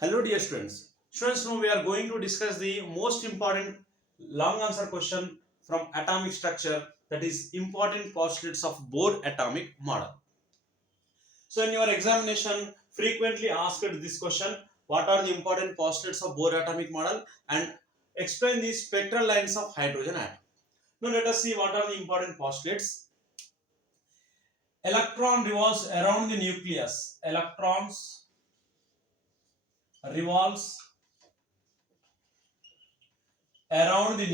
Hello dear students. Students, now we are going to discuss the most important long answer question from atomic structure, that is important postulates of Bohr atomic model. So in your examination frequently asked this question, what are the important postulates of Bohr atomic model and explain the spectral lines of hydrogen atom. Now let us see what are the important postulates. Electron revolves around the nucleus. Electrons revolves around the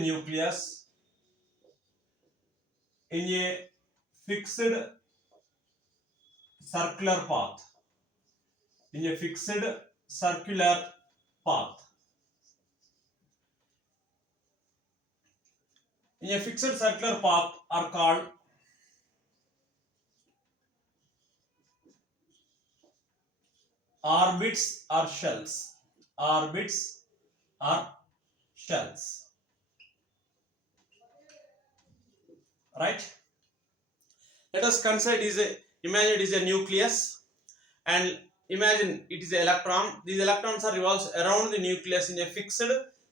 nucleus in a fixed circular path. In a fixed circular path. In a fixed circular path are called orbits or shells. Orbits or shells. Right? Let us consider imagine it is a nucleus and imagine it is an electron. These electrons are revolves around the nucleus in a fixed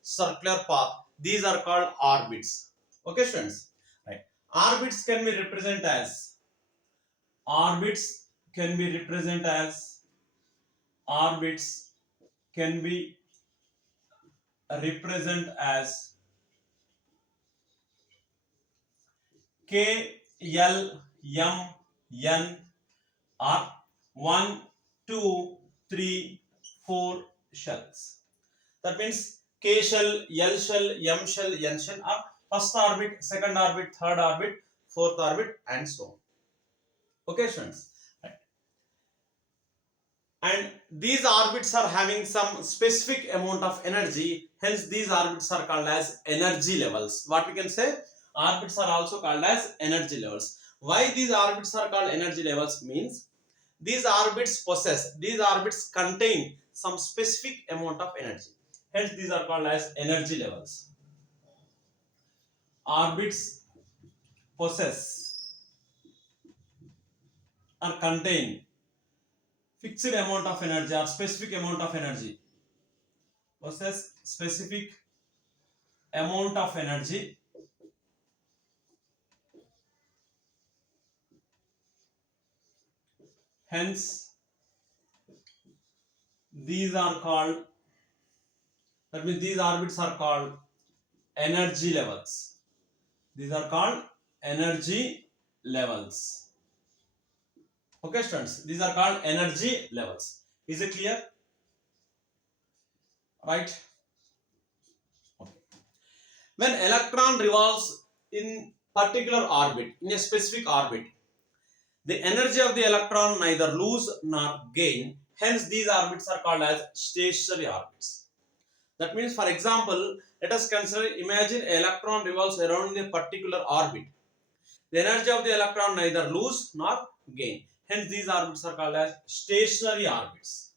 circular path. These are called orbits. Okay, students. Right. Orbits can be represented as orbits can be represented as orbits can be represented as K, L, M, N or 1, 2, 3, 4 shells. That means K shell, L shell, M shell, N shell are first orbit, second orbit, third orbit, fourth orbit and so on. Okay, students. Right. And these orbits are having some specific amount of energy, hence these orbits are called as energy levels. What we can say, orbits are also called as energy levels. Why these orbits are called energy levels means these orbits contain some specific amount of energy, hence these are called as energy levels. Orbits possess or contain fixed amount of energy or specific amount of energy, possess specific amount of energy, hence these are called, that means these orbits are called energy levels. These are called energy levels. Okay, students, these are called energy levels. Is it clear? Right. Okay. When electron revolves in particular orbit, in a specific orbit, the energy of the electron neither lose nor gain, hence these orbits are called as stationary orbits. That means, for example, let us consider, imagine electron revolves around a particular orbit. The energy of the electron neither lose nor gain, hence these orbits are called as stationary orbits.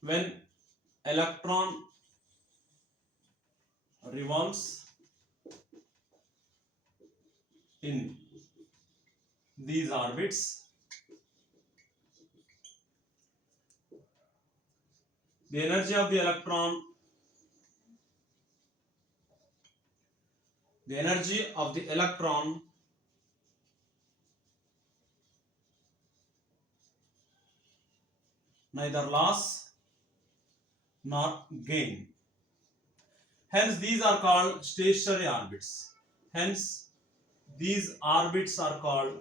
When electron revolves in these orbits, the energy of the electron neither loss nor gain, hence these are called stationary orbits. Hence these orbits are called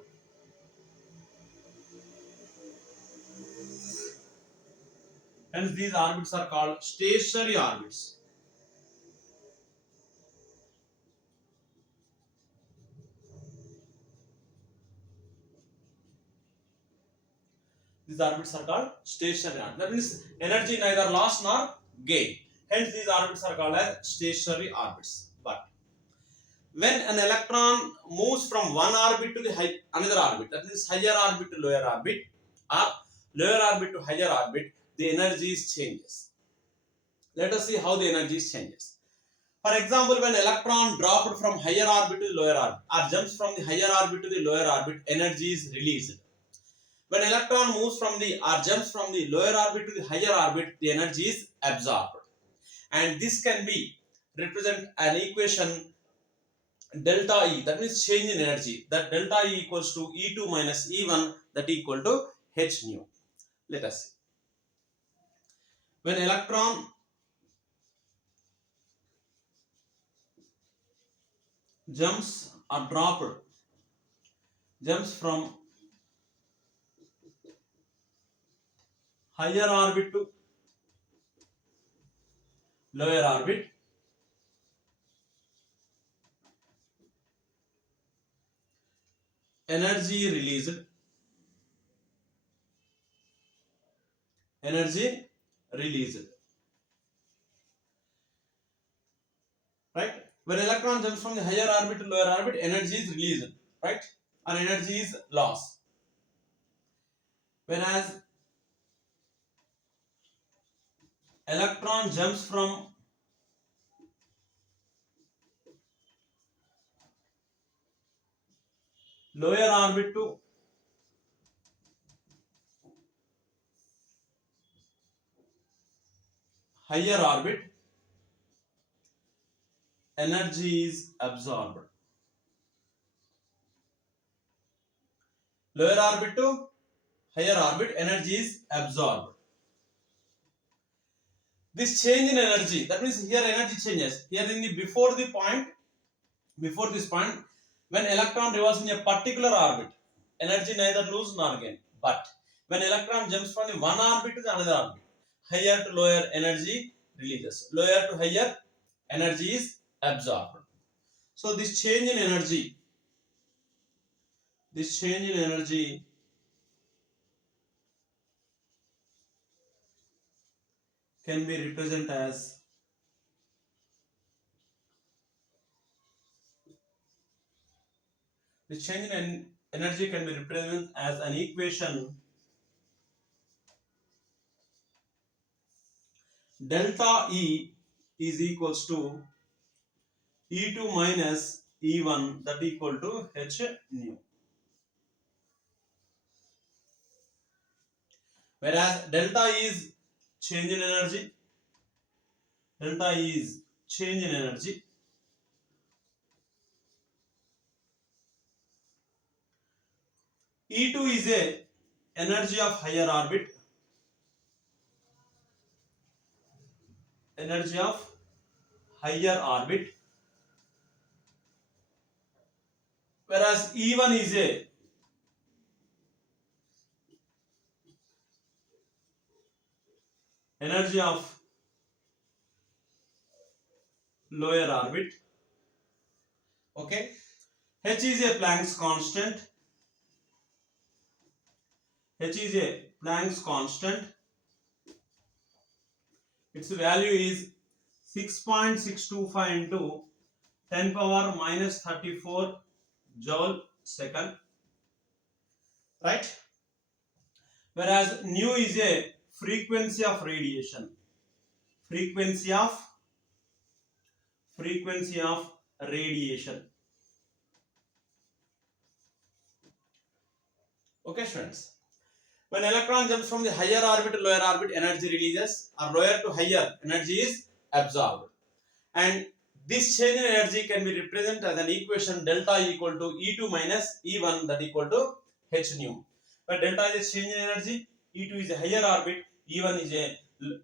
stationary orbits. These orbits are called stationary orbits. That means energy neither loss nor gain. Hence these orbits are called as stationary orbits. But when an electron moves from one orbit to the another orbit, that means higher orbit to lower orbit or lower orbit to higher orbit, the energy changes. Let us see how the energy changes. For example, when electron dropped from higher orbit to the lower orbit or jumps from the higher orbit to the lower orbit, energy is released. When electron moves from the or jumps from the lower orbit to the higher orbit, the energy is absorbed. And this can be represent an equation delta E, that means change in energy. That delta E equals to E2 minus E1, that equal to h nu. Let us see. When electron jumps or jumps from higher orbit to lower orbit, energy released, energy released, right? When electron jumps from the higher orbit to lower orbit, energy is released, right? And energy is lost. Whereas electron jumps from lower orbit to higher orbit, energy is absorbed. Lower orbit to higher orbit, energy is absorbed. This change in energy, that means here energy changes. Here in the before this point, when electron revolves in a particular orbit, energy neither lose nor gain. But when electron jumps from the one orbit to the another orbit, higher to lower energy releases. Lower to higher energy is absorbed. So this change in energy can be represented as energy can be represented as an equation delta E is equals to E2 minus E1, that equal to h nu. Whereas delta E is change in energy, E2 is a energy of higher orbit, whereas E1 is a energy of lower orbit. Okay, h is a Planck's constant. Its value is 6.625 into 10 power minus 34 joule second, right? Whereas nu is a frequency of radiation. Okay, students. When electron jumps from the higher orbit to lower orbit, energy releases, or lower to higher, energy is absorbed. And this change in energy can be represented as an equation delta equal to E2 minus E1, that equal to h nu. But delta is a change in energy, E2 is a higher orbit, E1 is a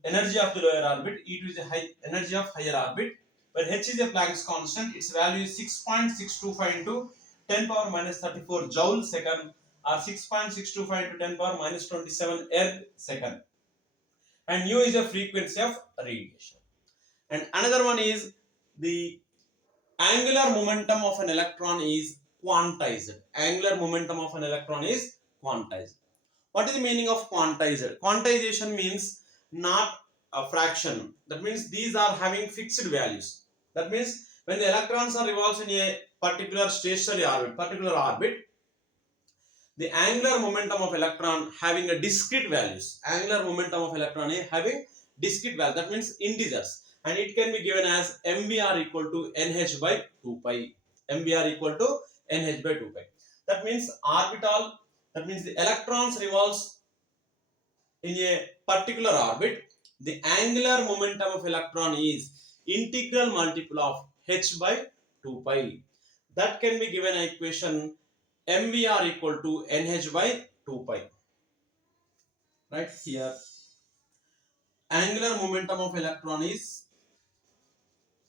energy of the lower orbit, E2 is a energy of higher orbit. But h is a Planck's constant, its value is 6.625 into 10 power minus 34 joule second, or 6.625 into 10 power minus 27 erg second. And nu is a frequency of radiation. And another one is the angular momentum of an electron is quantized. What is the meaning of quantized? Quantization means not a fraction. That means these are having fixed values. That means when the electrons are revolving in a particular stationary orbit, the angular momentum of electron having a discrete values. That means integers. and it can be given as mvr equal to nh by 2 pi. mvr equal to nh by 2 pi. That means orbital, that means the electrons revolves in a particular orbit. The angular momentum of electron is integral multiple of h by 2 pi. That can be given an equation mvr equal to nh by 2 pi. Right here, angular momentum of electron is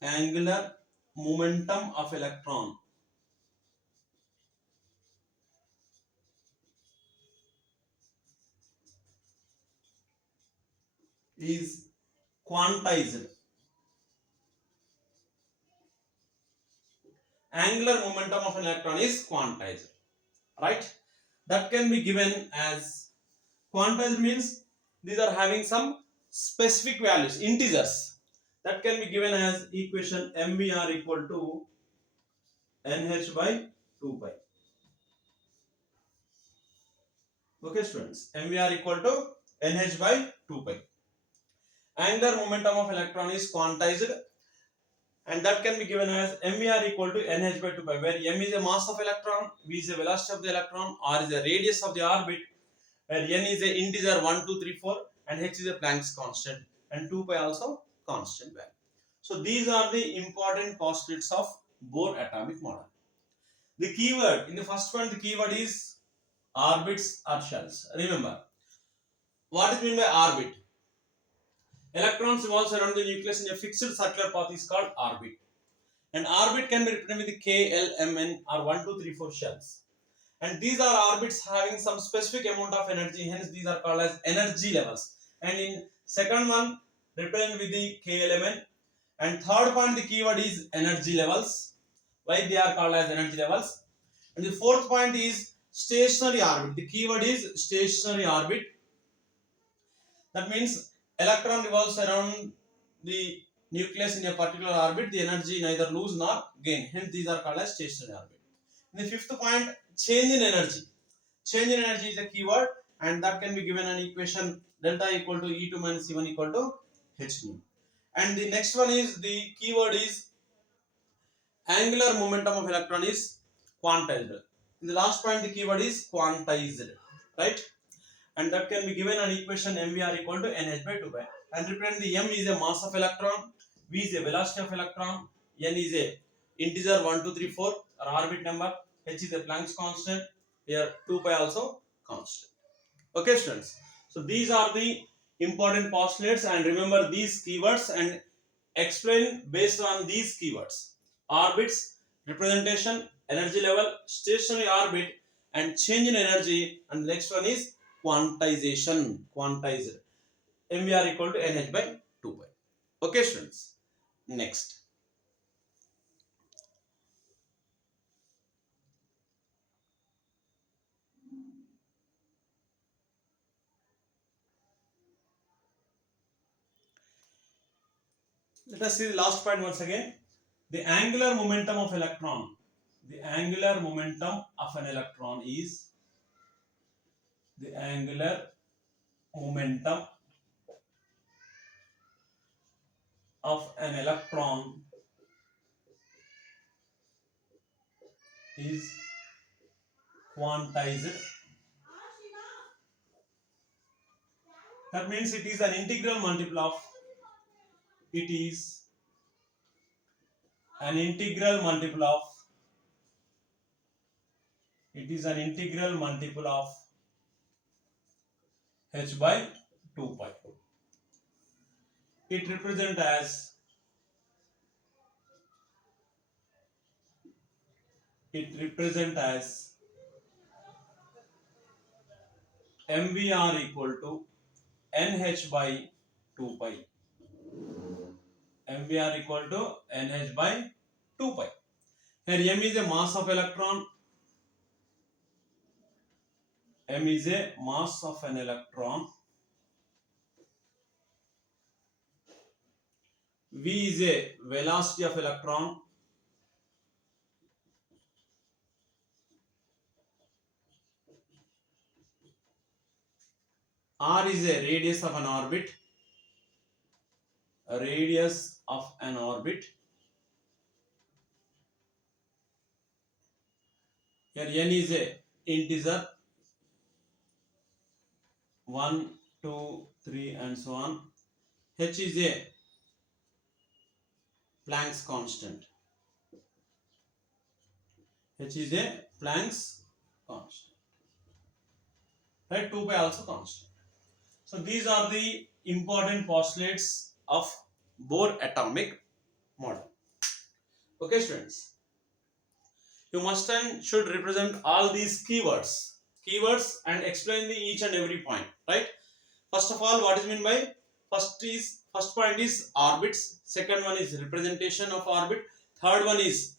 angular momentum of electron is quantized. Angular momentum of an electron is quantized, right? That can be given as quantized means these are having some specific values, integers. That can be given as equation mvr equal to nh by 2 pi. Okay, students, mvr equal to nh by 2 pi. Angular momentum of electron is quantized, and that can be given as mvr equal to nh by 2 pi, where m is a mass of electron, v is the velocity of the electron, r is the radius of the orbit, where n is a integer 1 2 3 4 and h is a Planck's constant, and 2 pi also constant value. So these are the important postulates of Bohr atomic model. The keyword in the first one, the keyword is orbits or shells. Remember, what is meant by orbit? Electrons revolve around the nucleus in a fixed circular path is called orbit. And orbit can be written with the K, L, M, N or 1, 2, 3, 4 shells. And these are orbits having some specific amount of energy, hence these are called as energy levels. And in second one, represent with the K, L, M, N. And third point, the keyword is energy levels. Why they are called as energy levels? And the fourth point is stationary orbit. The keyword is stationary orbit. That means electron revolves around the nucleus in a particular orbit. The energy neither lose nor gain. Hence, these are called as stationary orbit. The fifth point, change in energy. Change in energy is a keyword, and that can be given an equation delta equal to E2 minus E1 equal to h nu. And the next one is the keyword is angular momentum of electron is quantized. In the last point, the keyword is quantized, right? And that can be given an equation mvr equal to nh by 2 pi. And represent the m is a mass of electron, v is a velocity of electron, n is a integer 1 2 3 4 or orbit number, h is a Planck's constant, here 2 pi also constant. Okay, students, so these are the important postulates, and remember these keywords and explain based on these keywords: orbits, representation, energy level, stationary orbit, and change in energy. And the next one is quantization, quantized, mvr equal to nh by 2 pi. Okay, students, next. Let us see the last point once again. The angular momentum of electron. The angular momentum of an electron is the angular momentum of an electron is quantized. That means it is an integral multiple of, it is an integral multiple of, it is an integral multiple of h by 2 pi. It represents as, mvr equal to nh by 2 pi. mvr equal to nh by 2 pi. Here m is a mass of electron. M is a mass of an electron. V is a velocity of electron. R is a radius of an orbit. A radius of an orbit. Here n is a integer 1, 2, 3 and so on. H is a Planck's constant. H is a Planck's constant. Right? 2 pi also constant. So these are the important postulates of Bohr atomic model. Okay, students. You must and should represent all these keywords and explain the each and every point. Right? First of all, what is meant by first point is orbits. Second one is representation of orbit. Third one is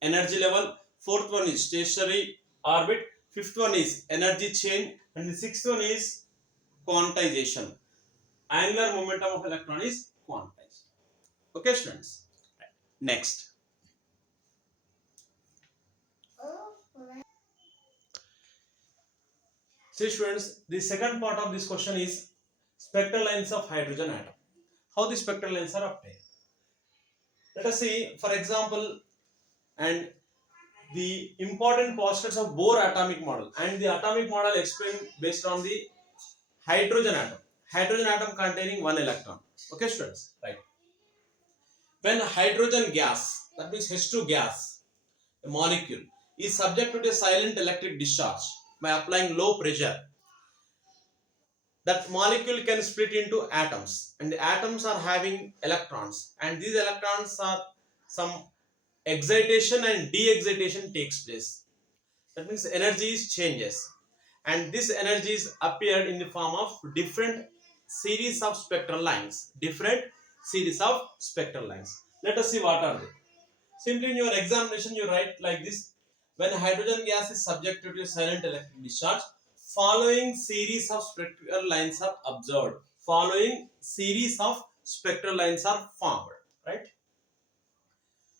energy level. Fourth one is stationary orbit. Fifth one is energy change, and the sixth one is quantization. Angular momentum of electron is quantized. Okay, students. Next. See, students, the second part of this question is spectral lines of hydrogen atom. How the spectral lines are obtained? Let us see, for example, and the important postulates of Bohr atomic model, and the atomic model explained based on the hydrogen atom. Hydrogen atom containing one electron. Okay, students, right? When hydrogen gas, that means H2 gas, a molecule, is subject to a silent electric discharge by applying low pressure, that molecule can split into atoms, and the atoms are having electrons, and these electrons are some excitation and de-excitation takes place. That means energy changes, and this energies appeared in the form of different series of spectral lines. Let us see what are they. Simply in your examination you write like this: when hydrogen gas is subjected to a silent electric discharge, following series of spectral lines are observed. Following series of spectral lines are formed. Right?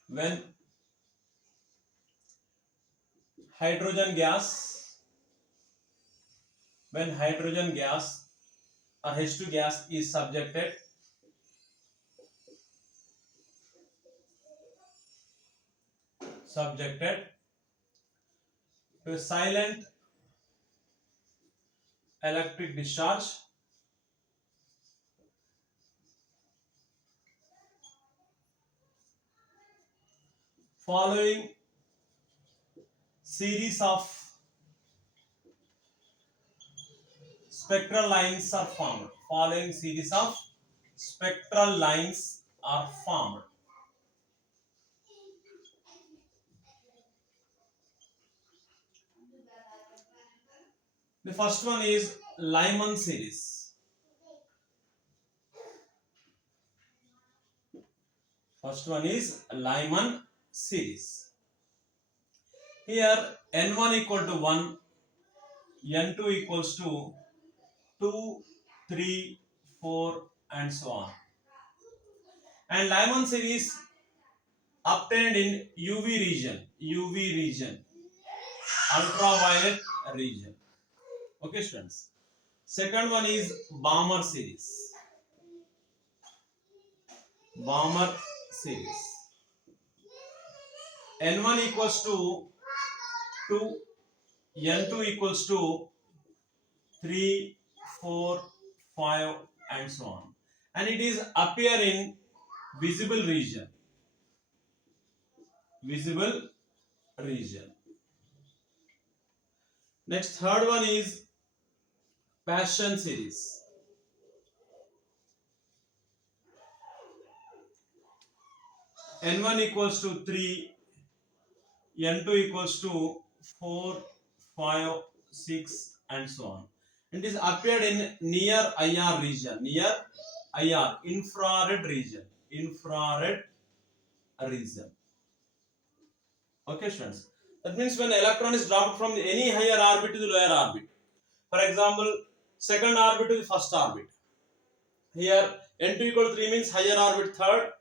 When hydrogen gas or H2 gas is subjected to a silent electric discharge, following series of spectral lines are formed. The first one is Lyman series. Here N1 equal to 1, N2 equals to 2, 3, 4 and so on. And Lyman series obtained in UV region, ultraviolet region. Okay, students. Second one is Bohr'S series. N1 equals to 2, N2 equals to 3, 4, 5 and so on. And it is appear in visible region. Next, third one is Passion series. N1 equals to 3, N2 equals to 4, 5, 6 and so on. It is appeared in near IR region, infrared region. Okay, students. That means when electron is dropped from any higher orbit to the lower orbit. For example, second orbit to the first orbit. Here N2 equal to 3 means higher orbit third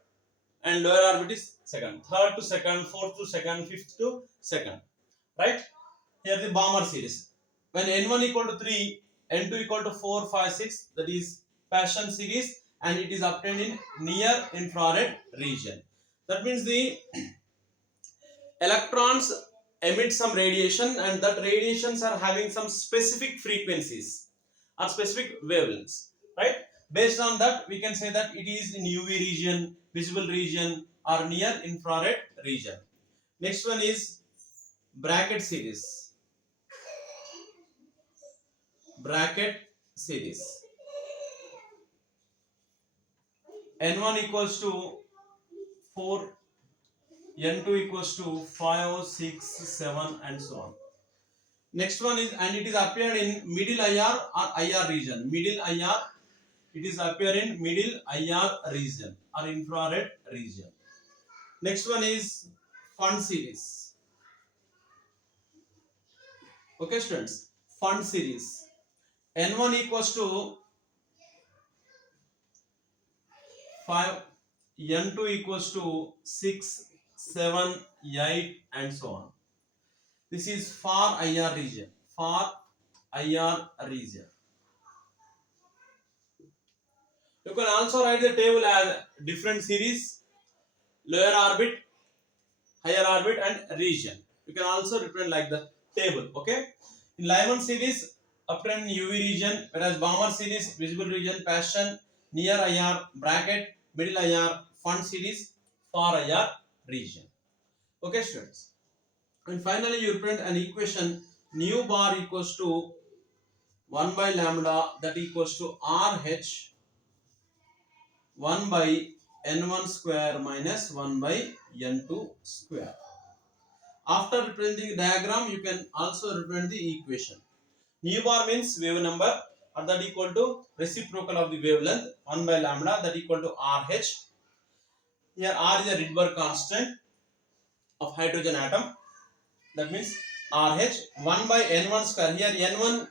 and lower orbit is second. Third to second, fourth to second, fifth to second. Right? Here the Bohr'S series. When N1 equal to 3, N2 equal to 4, 5, 6, that is Passion series, and it is obtained in near infrared region. That means the electrons emit some radiation, and that radiations are having some specific frequencies or specific wavelengths, right? Based on that, we can say that it is in UV region, visible region, or near infrared region. Next one is bracket series. Bracket series. N1 equals to 4, N2 equals to 5, 6, 7, and so on. Next one is, and it is appeared in middle IR or IR region. Middle IR, it is appear in middle IR region or infrared region. Next one is fund series. Okay, students, fund series. N1 equals to 5, N2 equals to 6, 7, 8, and so on. This is far IR region. Far IR region. You can also write the table as different series, lower orbit, higher orbit, and region. You can also represent like the table. Okay. In Lyman series, obtain UV region, whereas Bohr'S series, visible region, passion, near IR, bracket, middle IR, fund series, far IR region. Okay, students. And finally, you represent an equation nu bar equals to 1 by lambda, that equals to RH 1 by n1 square minus 1 by n2 square. After representing the diagram, you can also represent the equation. Nu bar means wave number, or that equal to reciprocal of the wavelength 1 by lambda, that equal to RH. Here R is a Rydberg constant of hydrogen atom. That means RH 1 by n1 square. Here n1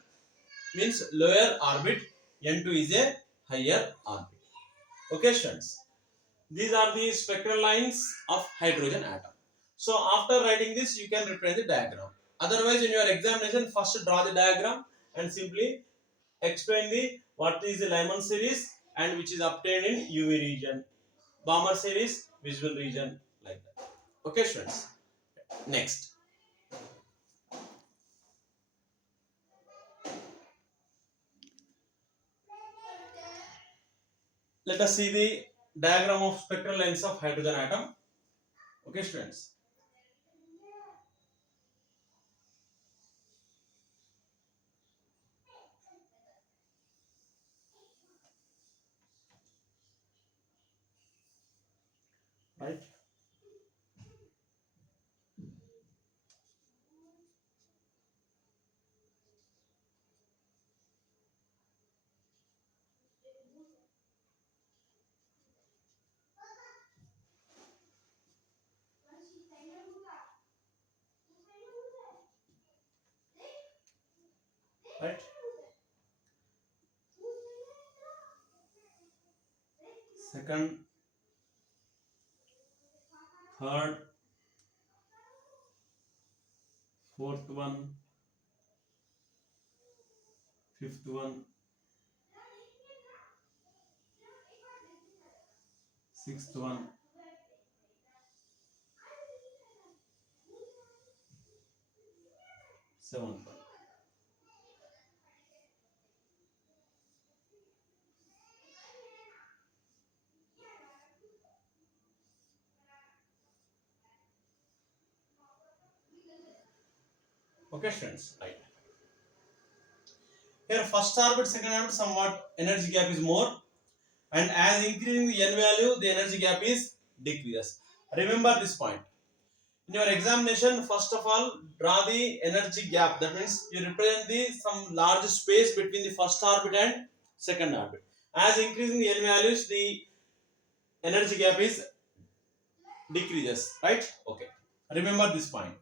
means lower orbit, n2 is a higher orbit. Okay, students. These are the spectral lines of hydrogen atom. So after writing this, you can represent the diagram. Otherwise, in your examination, first draw the diagram and simply explain the what is the Lyman series and which is obtained in UV region, Bohr'S series, visible region, like that. Okay, students. Next, let us see the diagram of spectral lines of hydrogen atom. Okay, students. Right. Right. Second, third, fourth one, fifth one, sixth one, seventh one. Okay, friends. Right. Here, first orbit, second orbit, somewhat energy gap is more, and as increasing the n value, the energy gap is decreases. Remember this point. In your examination, first of all, draw the energy gap. That means you represent the some large space between the first orbit and second orbit. As increasing the n values, the energy gap is decreases. Right? Okay. Remember this point.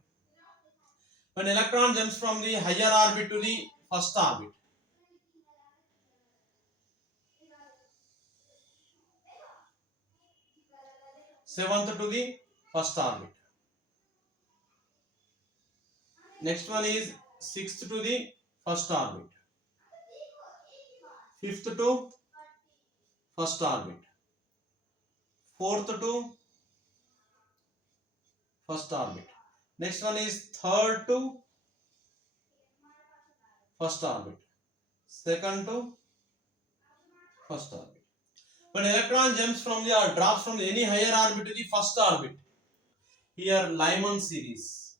When electron jumps from the higher orbit to the first orbit, seventh to the first orbit. Next one is sixth to the first orbit. Fifth to first orbit. Fourth to first orbit. Next one is third to first orbit. Second to first orbit. When electron jumps from the or drops from any higher orbit to the first orbit, here Lyman series.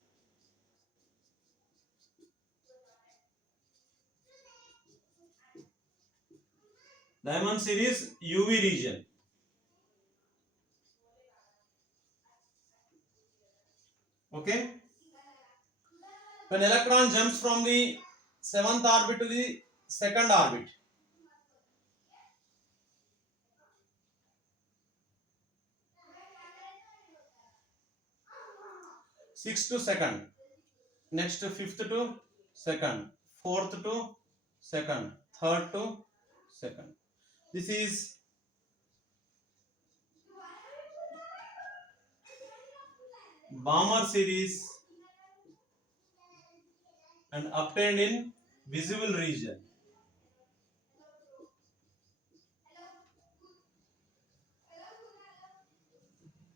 Lyman series UV region. Okay. When electron jumps from the seventh orbit to the second orbit, sixth to second, next to fifth to second, fourth to second, third to second. This is Bohr'S series and obtained in visible region.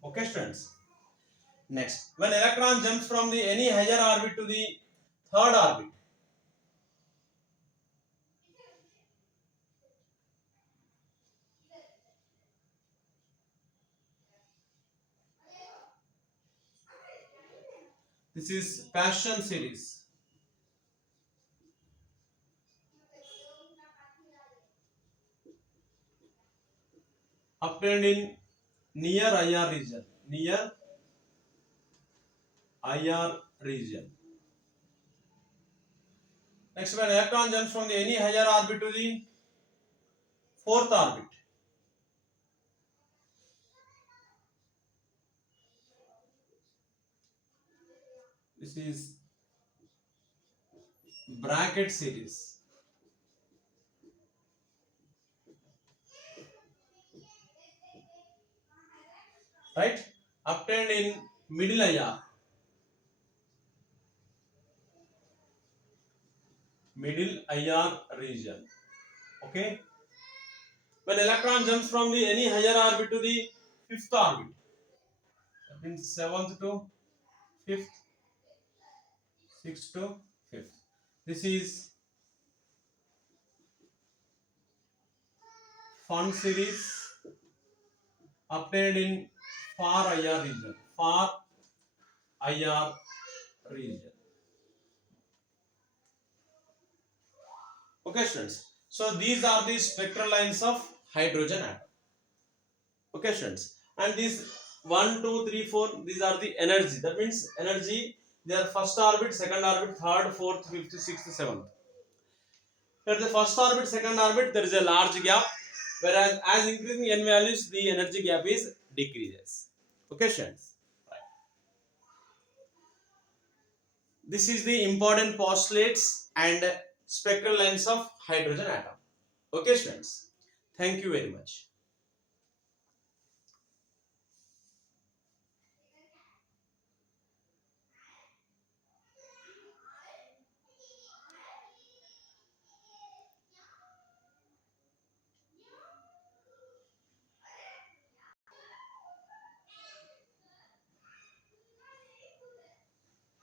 Okay, students. Next, when electron jumps from the any higher orbit to the third orbit, this is Passion series. Obtained in near IR region. Near IR region. Next, when electron jumps from the any higher orbit to the fourth orbit, this is bracket series. Right? Obtained in middle IR. Middle IR region. Okay? When electron jumps from the any higher orbit to the fifth orbit, that means seventh to fifth, sixth to fifth. This is Fun series obtained in far IR region. Far IR region. Okay, students. So these are the spectral lines of hydrogen atom. Okay, students. And these 1, 2, 3, 4, these are the energy. That means energy, they are first orbit, second orbit, third, fourth, fifth, sixth, seventh. At the first orbit, second orbit, there is a large gap. Whereas as increasing n values, the energy gap is decreases. Okay, students. Right. This is the important postulates and spectral lines of hydrogen atom. Okay, students. Thank you very much.